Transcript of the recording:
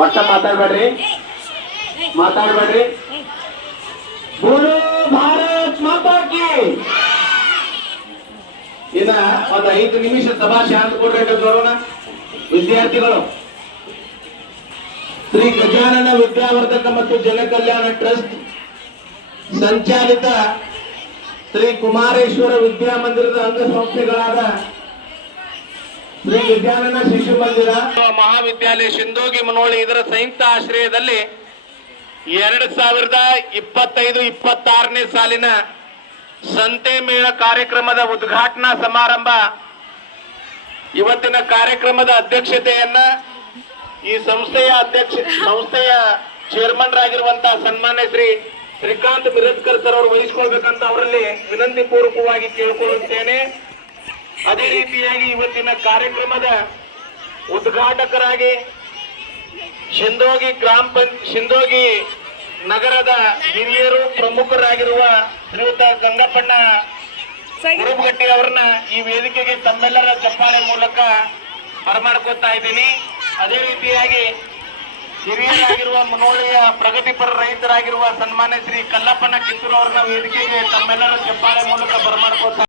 ಒಟ್ಟ ಮಾತಾಡ್ಬೇಡ್ರಿ. ಬೋಲೋ ಭಾರತ್ ಮಾತಾ ಕಿ. ಇನ್ನ ಒಂದು 5 ನಿಮಿಷ ಸಭಾ ಶಾಂತ ಕೊಡ್ರಿ ನೋಡೋಣ. ವಿದ್ಯಾರ್ಥಿಗಳು, ಶ್ರೀ ಗಜಾನನ ವಿದ್ಯಾವರ್ಧಕ ಮತ್ತು ಜನಕಲ್ಯಾಣ ಟ್ರಸ್ಟ್ ಸಂಚಾಲಿತ ಶ್ರೀ ಕುಮಾರೇಶ್ವರ ವಿದ್ಯಾಮಂದಿರದ ಅಂಗಸಂಸ್ಥೆಗಳಾದ ಶ್ರೀ ಗಜಾನನ ಶಿಶು ಮಂದಿರ ಮಹಾವಿದ್ಯಾಲಯ ಶಿಂದೋಗಿ ಮುನೋಳಿ ಇದರ ಸಂಯುಕ್ತ ಆಶ್ರಯದಲ್ಲಿ 2025-26ನೇ ಸಾಲಿನ ಸಂತೆ ಮೇಳ ಕಾರ್ಯಕ್ರಮದ ಉದ್ಘಾಟನಾ ಸಮಾರಂಭ. ಇವತ್ತಿನ ಕಾರ್ಯಕ್ರಮದ ಅಧ್ಯಕ್ಷತೆಯನ್ನ ಈ ಸಂಸ್ಥೆಯ ಚೇರ್ಮನ್ ರಾಗಿರುವಂತಹ ಸನ್ಮಾನ್ಯ ಶ್ರೀ ಶ್ರೀಕಾಂತ್ ಮಿರಜ್ಕರ್ ಸರ್ ಅವರು ವಹಿಸಿಕೊಳ್ಬೇಕಂತ ಅವರಲ್ಲಿ ವಿನಂತಿ ಪೂರ್ವಕವಾಗಿ ಕೇಳಿಕೊಳ್ಳುತ್ತೇನೆ. ಅದೇ ರೀತಿಯಾಗಿ ಇವತ್ತಿನ ಕಾರ್ಯಕ್ರಮದ ಉದ್ಘಾಟಕರಾಗಿ ಶಿಂದೋಗಿ ನಗರದ ಹಿರಿಯರು ಪ್ರಮುಖರಾಗಿರುವ ಶ್ರೀಯುತ ಗಂಗಪ್ಪಣ್ಣ ಕುರುಬಗಟ್ಟಿ ಅವರನ್ನ ಈ ವೇದಿಕೆಗೆ ತಮ್ಮೆಲ್ಲರ ಚಪ್ಪಾಳೆ ಮೂಲಕ ಬರಮಾಡ್ಕೋತಾ ಇದ್ದೀನಿ. ಅದೇ ರೀತಿಯಾಗಿ ಹಿರಿಯರಾಗಿರುವ ಮುನೋಳಿಯ ಪ್ರಗತಿಪರ ರೈತರಾಗಿರುವ ಸನ್ಮಾನ್ಯ ಶ್ರೀ ಕಲ್ಲಪ್ಪಣ್ಣ ಕಿತ್ತೂರು ಅವರನ್ನ ವೇದಿಕೆಗೆ ತಮ್ಮೆಲ್ಲರ ಚಪ್ಪಾಳೆ ಮೂಲಕ ಬರಮಾಡ್ಕೋತಾ